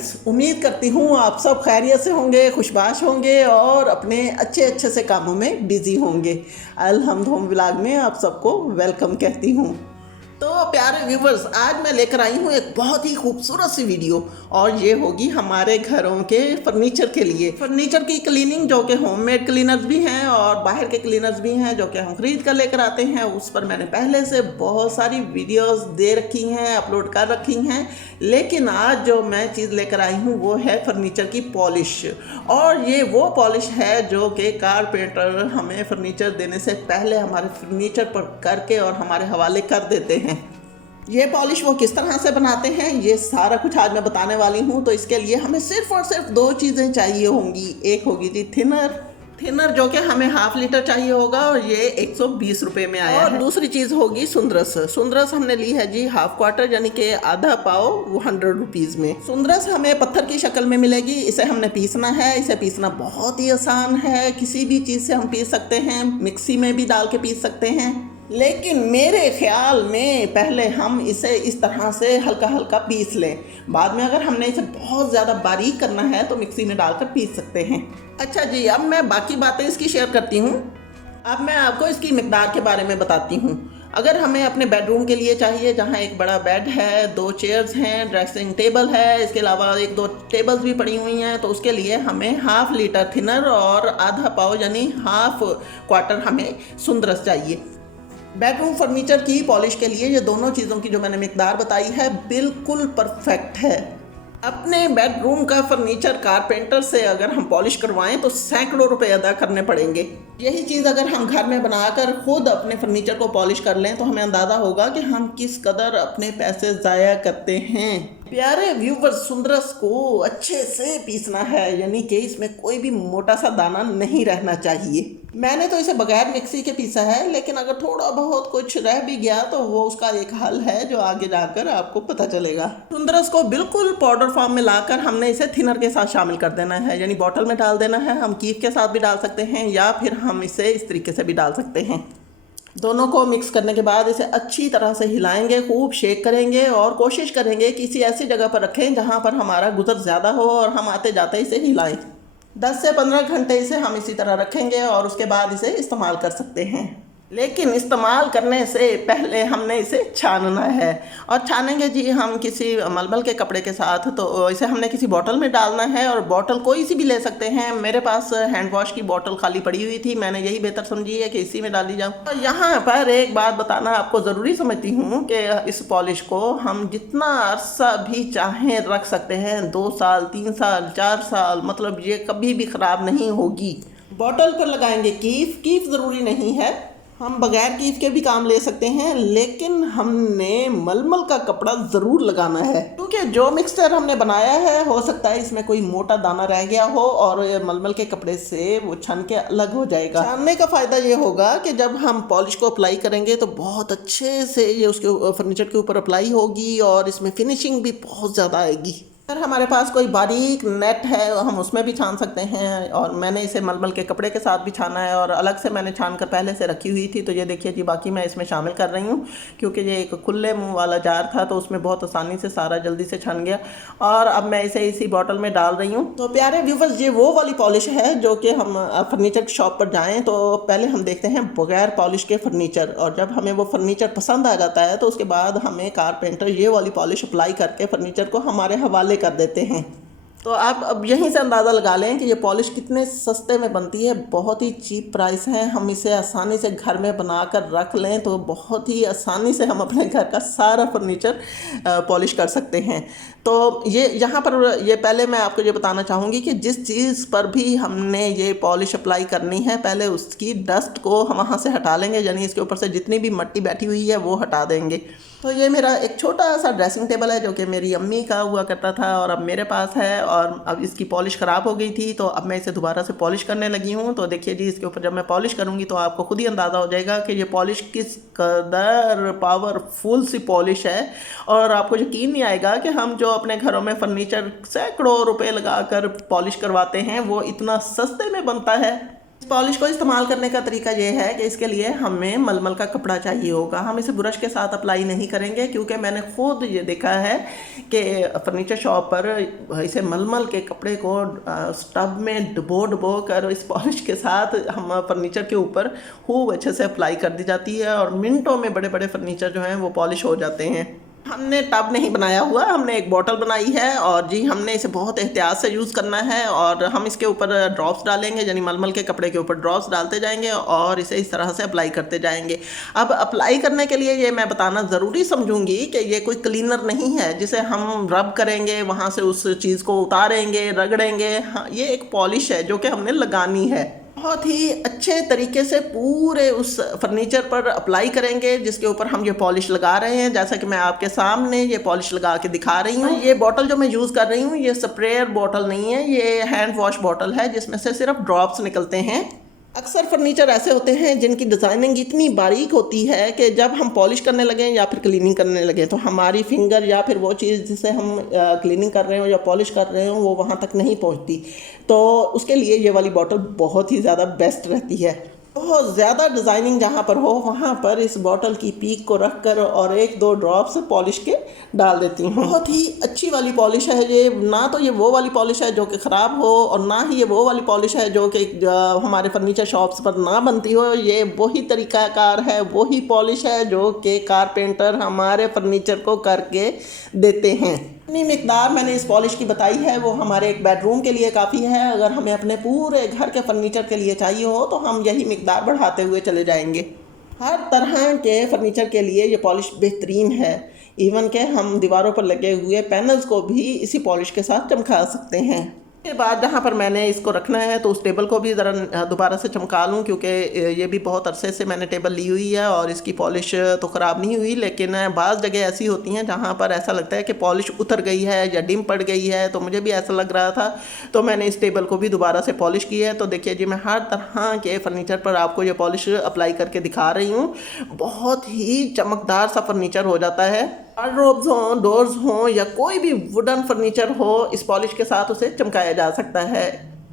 Friends, उम्मीद करती हूँ आप सब खैरियत से होंगे, खुशबाश होंगे और अपने अच्छे अच्छे से कामों में बिजी होंगे। अलहम्द होम व्लॉग में आप सबको वेलकम कहती हूँ। तो प्यारे व्यूवर्स, आज मैं लेकर आई हूँ एक बहुत ही खूबसूरत सी वीडियो और ये होगी हमारे घरों के फर्नीचर के लिए। फर्नीचर की क्लीनिंग जो कि होममेड क्लीनर्स भी हैं और बाहर के क्लीनर्स भी हैं जो कि हम खरीद कर लेकर आते हैं। उस पर मैंने पहले से बहुत सारी वीडियोस दे रखी हैं, अपलोड कर रखी हैं, लेकिन आज जो मैं चीज़ लेकर आई हूँ वो है फर्नीचर की पॉलिश। और ये वो पॉलिश है जो कि कारपेंटर हमें फर्नीचर देने से पहले हमारे फर्नीचर पर करके और हमारे हवाले कर देते हैं। ये पॉलिश वो किस तरह से बनाते हैं ये सारा कुछ आज मैं बताने वाली हूँ। तो इसके लिए हमें सिर्फ और सिर्फ दो चीज़ें चाहिए होंगी। एक होगी जी थिनर जो कि हमें हाफ लीटर चाहिए होगा और ये 120 रुपये में आया है। दूसरी चीज़ होगी सुंदरस हमने ली है जी हाफ क्वार्टर यानी कि आधा पाव, वो 100 रुपीज़ में। सुंदरस हमें पत्थर की शक्ल में मिलेगी। इसे हमने पीसना है। इसे पीसना बहुत ही आसान है, किसी भी चीज़ से हम पीस सकते हैं, मिक्सी में भी डाल के पीस सकते हैं, लेकिन मेरे ख्याल में पहले हम इसे इस तरह से हल्का हल्का पीस लें। बाद में अगर हमने इसे बहुत ज़्यादा बारीक करना है तो मिक्सी में डालकर पीस सकते हैं। अच्छा जी, अब मैं बाकी बातें इसकी शेयर करती हूँ। अब मैं आपको इसकी मिकदार के बारे में बताती हूँ। अगर हमें अपने बेडरूम के लिए चाहिए जहाँ एक बड़ा बेड है, 2 चेयर्स हैं, ड्रेसिंग टेबल है, इसके अलावा 1-2 टेबल्स भी पड़ी हुई हैं, तो उसके लिए हमें हाफ लीटर थिनर और आधा पाव यानी हाफ क्वार्टर हमें सुंदरस चाहिए। बेडरूम फर्नीचर की पॉलिश के लिए ये दोनों चीज़ों की जो मैंने मिकदार बताई है बिल्कुल परफेक्ट है। अपने बेडरूम का फर्नीचर कारपेंटर से अगर हम पॉलिश करवाएं तो सैकड़ों रुपए अदा करने पड़ेंगे। यही चीज़ अगर हम घर में बनाकर खुद अपने फर्नीचर को पॉलिश कर लें तो हमें अंदाज़ा होगा कि हम किस कदर अपने पैसे ज़ाया करते हैं। प्यारे व्यूवर्स, सुंदरस को अच्छे से पीसना है, यानी कि इसमें कोई भी मोटा सा दाना नहीं रहना चाहिए। मैंने तो इसे बगैर मिक्सी के पीसा है, लेकिन अगर थोड़ा बहुत कुछ रह भी गया तो वो उसका एक हल है जो आगे जाकर आपको पता चलेगा। सुंदरस को बिल्कुल पाउडर फॉर्म में लाकर हमने इसे थिनर के साथ शामिल कर देना है, यानी बॉटल में डाल देना है। हम कीफ के साथ भी डाल सकते हैं या फिर हम इसे इस तरीके से भी डाल सकते हैं। दोनों को मिक्स करने के बाद इसे अच्छी तरह से हिलाएंगे, खूब शेक करेंगे और कोशिश करेंगे कि किसी ऐसी जगह पर रखें जहां पर हमारा गुजर ज़्यादा हो और हम आते जाते इसे हिलाएं। 10 से 15 घंटे इसे हम इसी तरह रखेंगे और उसके बाद इसे इस्तेमाल कर सकते हैं। लेकिन इस्तेमाल करने से पहले हमने इसे छानना है, और छानेंगे जी हम किसी मलमल के कपड़े के साथ। तो इसे हमने किसी बोतल में डालना है और बोतल कोई सी भी ले सकते हैं। मेरे पास हैंड वॉश की बोतल खाली पड़ी हुई थी, मैंने यही बेहतर समझी है कि इसी में डाली जाऊँ। तो यहाँ पर एक बात बताना आपको ज़रूरी समझती हूँ कि इस पॉलिश को हम जितना अरसा भी चाहें रख सकते हैं, 2 साल, 3 साल, 4 साल, मतलब ये कभी भी ख़राब नहीं होगी। बोतल पर लगाएंगे कीफ ज़रूरी नहीं है, हम बगैर कीफ के भी काम ले सकते हैं, लेकिन हमने मलमल का कपड़ा ज़रूर लगाना है, क्योंकि जो मिक्सचर हमने बनाया है हो सकता है इसमें कोई मोटा दाना रह गया हो और मलमल के कपड़े से वो छन के अलग हो जाएगा। छानने का फ़ायदा ये होगा कि जब हम पॉलिश को अप्लाई करेंगे तो बहुत अच्छे से ये उसके फर्नीचर के ऊपर अप्लाई होगी और इसमें फिनिशिंग भी बहुत ज़्यादा आएगी। अगर हमारे पास कोई बारीक नेट है हम उसमें भी छान सकते हैं, और मैंने इसे मलमल के कपड़े के साथ भी छाना है और अलग से मैंने छान कर पहले से रखी हुई थी। तो ये देखिए जी, बाकी मैं इसमें शामिल कर रही हूँ क्योंकि ये एक खुले मुंह वाला जार था तो उसमें बहुत आसानी से सारा जल्दी से छन गया। और अब मैं इसे इसी बॉटल में डाल रही हूँ। तो प्यारे व्यूवर्स, ये वो वाली पॉलिश है जो कि हम फर्नीचर की शॉप पर जाएँ तो पहले हम देखते हैं बगैर पॉलिश के फर्नीचर, और जब हमें वो फर्नीचर पसंद आ जाता है तो उसके बाद हमें कारपेंटर ये वाली पॉलिश अप्लाई करके फर्नीचर को हमारे हवाले कर देते हैं। तो आप अब यहीं से अंदाज़ा लगा लें कि ये पॉलिश कितने सस्ते में बनती है। बहुत ही चीप प्राइस है। हम इसे आसानी से घर में बनाकर रख लें तो बहुत ही आसानी से हम अपने घर का सारा फर्नीचर पॉलिश कर सकते हैं। तो ये यहाँ पर ये पहले मैं आपको ये बताना चाहूँगी कि जिस चीज़ पर भी हमने ये पॉलिश अप्लाई करनी है पहले उसकी डस्ट को हम वहाँ से हटा लेंगे, यानी इसके ऊपर से जितनी भी मिट्टी बैठी हुई है वो हटा देंगे। तो ये मेरा एक छोटा सा ड्रेसिंग टेबल है जो कि मेरी अम्मी का हुआ करता था और अब मेरे पास है, और अब इसकी पॉलिश ख़राब हो गई थी तो अब मैं इसे दोबारा से पॉलिश करने लगी हूँ। तो देखिए जी, इसके ऊपर जब मैं पॉलिश करूँगी तो आपको खुद ही अंदाज़ा हो जाएगा कि ये पॉलिश किस कदर पावरफुल सी पॉलिश है। और आपको यकीन नहीं आएगा कि हम जो अपने घरों में फर्नीचर सैकड़ों रुपए लगाकर पॉलिश करवाते हैं वो इतना सस्ते में बनता है। पॉलिश को इस्तेमाल करने का तरीका ये है कि इसके लिए हमें मलमल का कपड़ा चाहिए होगा। हम इसे ब्रश के साथ अप्लाई नहीं करेंगे, क्योंकि मैंने खुद ये देखा है कि फर्नीचर शॉप पर इसे मलमल के कपड़े को टब में डुबो कर इस पॉलिश के साथ हम फर्नीचर के ऊपर खूब अच्छे से अप्लाई कर दी जाती है और मिनटों में बड़े बड़े फर्नीचर जो हैं वो पॉलिश हो जाते हैं। हमने टब नहीं बनाया हुआ, हमने एक बॉटल बनाई है और जी हमने इसे बहुत एहतियात से यूज़ करना है और हम इसके ऊपर ड्रॉप्स डालेंगे, यानी मलमल के कपड़े के ऊपर ड्रॉप्स डालते जाएंगे और इसे इस तरह से अप्लाई करते जाएंगे। अब अप्लाई करने के लिए ये मैं बताना ज़रूरी समझूंगी कि ये कोई क्लीनर नहीं है जिसे हम रब करेंगे, वहाँ से उस चीज़ को उतारेंगे, रगड़ेंगे। हाँ, ये एक पॉलिश है जो कि हमने लगानी है। बहुत ही अच्छे तरीके से पूरे उस फर्नीचर पर अप्लाई करेंगे जिसके ऊपर हम ये पॉलिश लगा रहे हैं। जैसा कि मैं आपके सामने ये पॉलिश लगा के दिखा रही हूँ। ये बॉटल जो मैं यूज़ कर रही हूँ ये स्प्रेयर बॉटल नहीं है, ये हैंड वॉश बॉटल है जिसमें से सिर्फ ड्रॉप्स निकलते हैं। अक्सर फर्नीचर ऐसे होते हैं जिनकी डिज़ाइनिंग इतनी बारीक होती है कि जब हम पॉलिश करने लगें या फिर क्लीनिंग करने लगें तो हमारी फिंगर या फिर वो चीज़ जिसे हम क्लीनिंग कर रहे हो या पॉलिश कर रहे हो वो वहाँ तक नहीं पहुँचती। तो उसके लिए ये वाली बॉटल बहुत ही ज़्यादा बेस्ट रहती है। बहुत ज़्यादा डिज़ाइनिंग जहाँ पर हो वहाँ पर इस बॉटल की पीक को रख कर और एक दो ड्रॉप्स पॉलिश के डाल देती हूँ। बहुत ही अच्छी वाली पॉलिश है ये, ना तो ये वो वाली पॉलिश है जो कि ख़राब हो और ना ही ये वो वाली पॉलिश है जो कि हमारे फर्नीचर शॉप्स पर ना बनती हो। ये वही तरीक़ाकार है, वही पॉलिश है जो कि कारपेंटर हमारे फर्नीचर को करके देते हैं। जितनी मिकदार मैंने इस पॉलिश की बताई है वो हमारे एक बेडरूम के लिए काफ़ी है। अगर हमें अपने पूरे घर के फर्नीचर के लिए चाहिए हो तो हम यही मिकदार बढ़ाते हुए चले जाएंगे। हर तरह के फर्नीचर के लिए ये पॉलिश बेहतरीन है। इवन के हम दीवारों पर लगे हुए पैनल्स को भी इसी पॉलिश के साथ चमका सकते हैं। के बाद जहाँ पर मैंने इसको रखना है तो उस टेबल को भी ज़रा दोबारा से चमका लूँ, क्योंकि ये भी बहुत अरसे से मैंने टेबल ली हुई है और इसकी पॉलिश तो ख़राब नहीं हुई, लेकिन बाज़ जगह ऐसी होती हैं जहाँ पर ऐसा लगता है कि पॉलिश उतर गई है या डिम पड़ गई है। तो मुझे भी ऐसा लग रहा था तो मैंने इस टेबल को भी दोबारा से पॉलिश की है। तो देखिए जी, मैं हर तरह के फर्नीचर पर आपको ये पॉलिश अप्लाई करके दिखा रही हूँ। बहुत ही चमकदार सा फर्नीचर हो जाता है। वार्डरोब्स हों, डोर्स हों या कोई भी वुडन फर्नीचर हो, इस पॉलिश के साथ उसे चमकाया जा सकता है।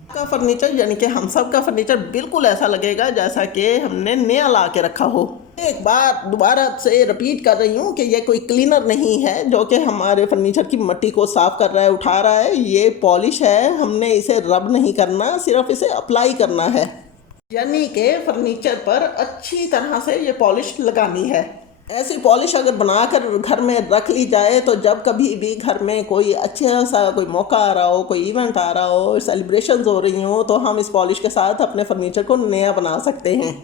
का फर्नीचर यानी कि हम सब का फर्नीचर बिल्कुल ऐसा लगेगा जैसा कि हमने नया ला के रखा हो। एक बार दोबारा से रिपीट कर रही हूँ कि ये कोई क्लीनर नहीं है जो कि हमारे फर्नीचर की मट्टी को साफ़ कर रहा है, उठा रहा है। ये पॉलिश है, हमने इसे रब नहीं करना, सिर्फ इसे अप्लाई करना है, यानी कि फर्नीचर पर अच्छी तरह से ये पॉलिश लगानी है। ऐसी पॉलिश अगर बनाकर घर में रख ली जाए तो जब कभी भी घर में कोई अच्छा सा कोई मौका आ रहा हो, कोई इवेंट आ रहा हो, सेलिब्रेशंस हो रही हो, तो हम इस पॉलिश के साथ अपने फर्नीचर को नया बना सकते हैं।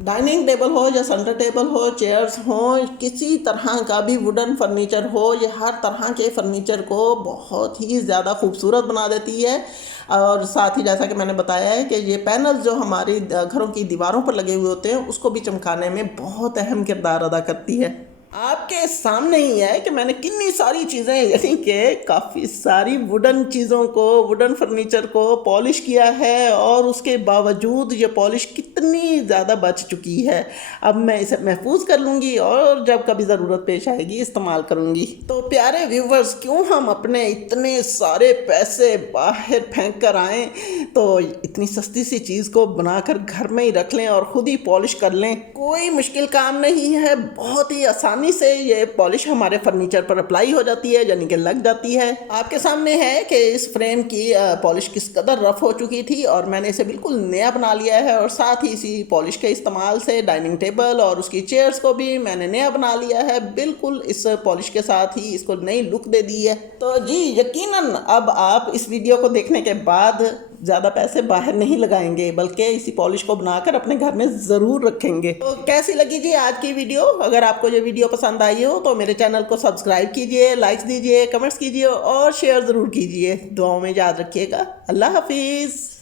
डाइनिंग टेबल हो या सेंटर टेबल हो, चेयर्स हो, किसी तरह का भी वुडन फर्नीचर हो, ये हर तरह के फर्नीचर को बहुत ही ज़्यादा खूबसूरत बना देती है। और साथ ही जैसा कि मैंने बताया है कि ये पैनल्स जो हमारी घरों की दीवारों पर लगे हुए होते हैं उसको भी चमकाने में बहुत अहम किरदार अदा करती है। आपके सामने ही है कि मैंने कितनी सारी चीज़ें, यानी कि काफ़ी सारी वुडन चीज़ों को, वुडन फर्नीचर को पॉलिश किया है और उसके बावजूद ये पॉलिश कितनी ज़्यादा बच चुकी है। अब मैं इसे महफूज कर लूँगी और जब कभी ज़रूरत पेश आएगी इस्तेमाल करूँगी। तो प्यारे व्यूवर्स, क्यों हम अपने इतने सारे पैसे बाहर फेंक कर आएँ, तो इतनी सस्ती सी चीज़ को बनाकर घर में ही रख लें और ख़ुद ही पॉलिश कर लें। कोई मुश्किल काम नहीं है, बहुत ही आसान से ये पॉलिश हमारे फर्नीचर पर अप्लाई हो जाती है, यानी कि लग जाती है। आपके सामने है कि इस फ्रेम की पॉलिश किस कदर रफ हो चुकी थी और मैंने इसे बिल्कुल नया बना लिया है और साथ ही इसी पॉलिश के इस्तेमाल से डाइनिंग टेबल और उसकी चेयर्स को भी मैंने नया बना लिया है। बिल्कुल इस पॉलिश के साथ ही इसको नई लुक दे दी है। तो जी यकीनन अब आप इस वीडियो को देखने के बाद ज़्यादा पैसे बाहर नहीं लगाएंगे, बल्कि इसी पॉलिश को बनाकर अपने घर में ज़रूर रखेंगे। तो कैसी लगी जी आज की वीडियो? अगर आपको ये वीडियो पसंद आई हो तो मेरे चैनल को सब्सक्राइब कीजिए, लाइक्स दीजिए, कमेंट्स कीजिए और शेयर ज़रूर कीजिए। दुआओं में याद रखिएगा। अल्लाह हाफिज़।